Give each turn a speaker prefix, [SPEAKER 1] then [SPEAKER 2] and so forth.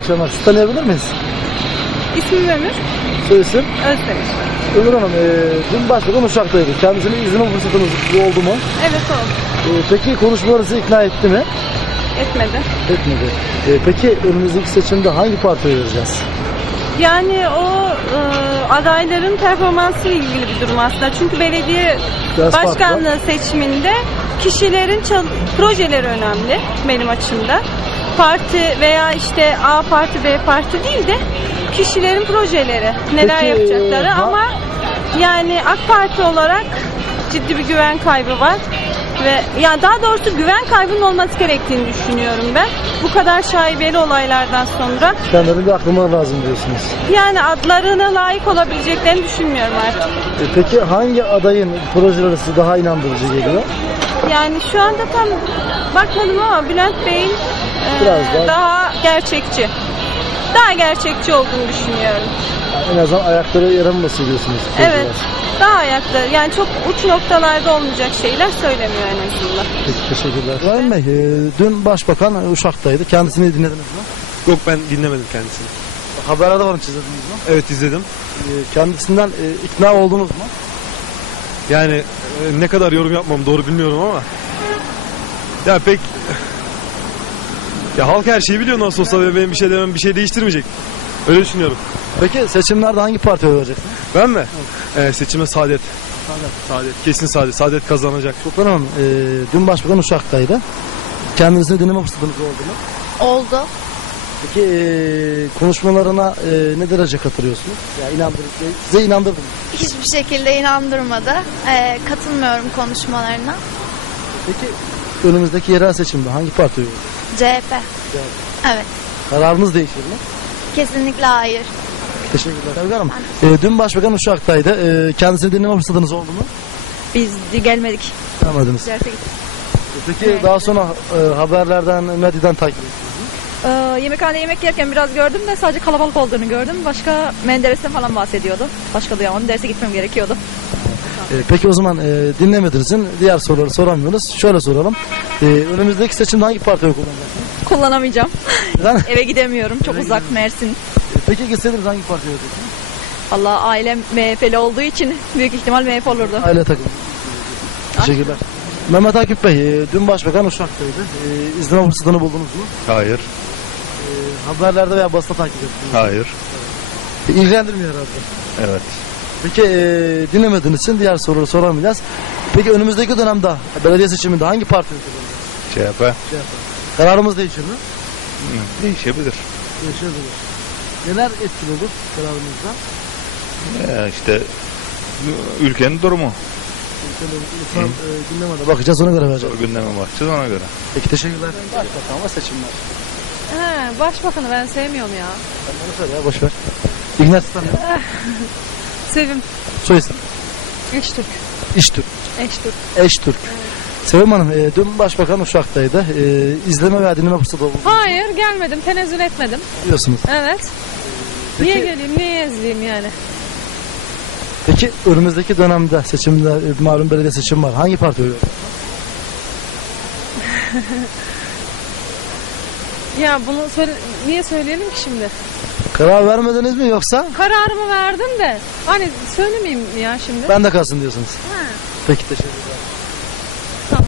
[SPEAKER 1] Sizi tanıyabilir miyiz?
[SPEAKER 2] İsmim Ömür.
[SPEAKER 1] Soyisim?
[SPEAKER 2] Özdemir.
[SPEAKER 1] Ömür Hanım, dün başbakan Uşak'taydı. Kendisine izleme fırsatınız oldu mu?
[SPEAKER 2] Evet oldu.
[SPEAKER 1] Peki konuşmaları sizi ikna etti mi?
[SPEAKER 2] Etmedi.
[SPEAKER 1] Etmedi. Peki önümüzdeki seçimde hangi partiye vereceğiz?
[SPEAKER 2] Yani o adayların performansı ile ilgili bir durum aslında. Çünkü belediye
[SPEAKER 1] Biraz
[SPEAKER 2] başkanlığı seçiminde kişilerin projeleri önemli benim açımdan. Parti veya işte A parti B parti değil de kişilerin projeleri, neler
[SPEAKER 1] Peki,
[SPEAKER 2] yapacakları ama yani AK Parti olarak ciddi bir güven kaybı var. Ve ya daha doğrusu güven kaybının olması gerektiğini düşünüyorum ben. Bu kadar şaibeli olaylardan sonra.
[SPEAKER 1] Kendilerine bir aklıma lazım diyorsunuz.
[SPEAKER 2] Yani adlarına layık olabileceklerini düşünmüyorum artık.
[SPEAKER 1] Peki hangi adayın projeleri size daha inandırıcı geliyor?
[SPEAKER 2] Yani şu anda tam bakmadım ama Bülent Bey'in daha gerçekçi. Daha gerçekçi olduğunu düşünüyorum.
[SPEAKER 1] En azından ayakları yere mi basıyor diyorsunuz?
[SPEAKER 2] Evet. Daha ayakta. Yani çok uç noktalarda olmayacak şeyler söylemiyor en azından.
[SPEAKER 1] Peki, teşekkürler. İbrahim Bey, dün Başbakan Uşak'taydı. Kendisini dinlediniz mi?
[SPEAKER 3] Yok, ben dinlemedim kendisini.
[SPEAKER 1] Haberlerde var mı, izlediniz mi?
[SPEAKER 3] Evet, izledim.
[SPEAKER 1] Kendisinden ikna oldunuz mu?
[SPEAKER 3] Yani ne kadar yorum yapmam doğru bilmiyorum ama ya pek ya halk her şeyi biliyor nasıl olsa ve benim bir şey demem bir şey değiştirmeyecek. Öyle düşünüyorum.
[SPEAKER 1] Peki seçimlerde hangi partiye oy vereceksiniz?
[SPEAKER 3] Ben mi? Seçime Saadet. Saadet. Kesin Saadet. Saadet kazanacak.
[SPEAKER 1] Sultan Hanım, dün Başbakan Uşak'taydı. Kendisini dinleme fırsatınız oldu mu?
[SPEAKER 4] Oldu.
[SPEAKER 1] Peki konuşmalarına ne derece katılıyorsunuz? Ya size inandırdı mı?
[SPEAKER 4] Hiçbir şekilde inandırmadı. Katılmıyorum konuşmalarına.
[SPEAKER 1] Peki önümüzdeki yerel seçimde hangi partiye oy vereceksiniz?
[SPEAKER 4] CHP. Evet.
[SPEAKER 1] Kararınız değişir mi?
[SPEAKER 4] Kesinlikle hayır.
[SPEAKER 1] Teşekkürler. Sevgi Hanım, dün Başbakan Uşak'taydı. Kendisini dinleme fırsatınız oldu mu?
[SPEAKER 5] Biz gelmedik.
[SPEAKER 1] Gelmediniz.
[SPEAKER 5] Ziyarete gittik.
[SPEAKER 1] Peki daha sonra haberlerden, medyadan takip ettiniz mi?
[SPEAKER 5] Yemekhanede yemek yerken biraz gördüm de sadece kalabalık olduğunu gördüm. Başka Menderes'ten falan bahsediyordu. Başka duyamadım. Derse gitmem gerekiyordu.
[SPEAKER 1] Peki o zaman dinlemediğiniz için diğer soruları soramıyoruz. Şöyle soralım. Önümüzdeki seçimde hangi partiye oy kullanacaksınız?
[SPEAKER 5] Kullanamayacağım.
[SPEAKER 1] Neden?
[SPEAKER 5] Eve gidemiyorum. Çok uzak Mersin.
[SPEAKER 1] Peki gitseydiniz hangi partiye oy vereceksiniz?
[SPEAKER 5] Allah ailem MHP'li olduğu için büyük ihtimal MHP olurdu.
[SPEAKER 1] Aile takımı. Teşekkürler. Mehmet Akif Bey, dün Başbakan Uşak'taydı. İzleme fırsatını buldunuz mu?
[SPEAKER 6] Hayır.
[SPEAKER 1] Haberlerde veya basında takip ettiniz?
[SPEAKER 6] Hayır.
[SPEAKER 1] İlgilendirmiyor herhalde.
[SPEAKER 6] Evet.
[SPEAKER 1] Peki dinlemediğiniz için diğer soruları soramayacağız. Peki önümüzdeki dönemde belediye seçiminde hangi partiyi kullanacak?
[SPEAKER 6] CHP.
[SPEAKER 1] Kararımız değişir mi?
[SPEAKER 6] Değişebilir.
[SPEAKER 1] Değişebilir. Neler etkili olur kararımızda?
[SPEAKER 6] İşte ülkenin durumu.
[SPEAKER 1] Gündeme bakacağız, ona göre vereceğiz.
[SPEAKER 6] O gündeme bakacağız, ona göre.
[SPEAKER 1] Peki teşekkürler. Başbakan var, seçimler.
[SPEAKER 2] Başbakanı ben sevmiyorum ya.
[SPEAKER 1] Ben onu söyle ya, boşver. İgnat Stan.
[SPEAKER 2] Sevim.
[SPEAKER 1] Soyisim.
[SPEAKER 2] Eştürk.
[SPEAKER 1] İştürk.
[SPEAKER 2] Eştürk.
[SPEAKER 1] Eştürk. Sevim Hanım, dün Başbakan Uşak'taydı. İzleme ve dinleme fırsatı oldu.
[SPEAKER 2] Hayır gelmedim. Tenezzül etmedim.
[SPEAKER 1] Biliyorsunuz.
[SPEAKER 2] Evet.
[SPEAKER 1] Peki,
[SPEAKER 2] Niye geleyim? Niye ezleyeyim yani?
[SPEAKER 1] Peki önümüzdeki dönemde seçimde malum belediye seçim var. Hangi partiye oy verecek?
[SPEAKER 2] Ya bunu niye söyleyelim ki şimdi?
[SPEAKER 1] Karar vermediniz mi yoksa?
[SPEAKER 2] Kararımı verdim de hani söylemeyeyim ya şimdi.
[SPEAKER 1] Ben de kalsın diyorsunuz.
[SPEAKER 2] Ha.
[SPEAKER 1] Peki teşekkürler.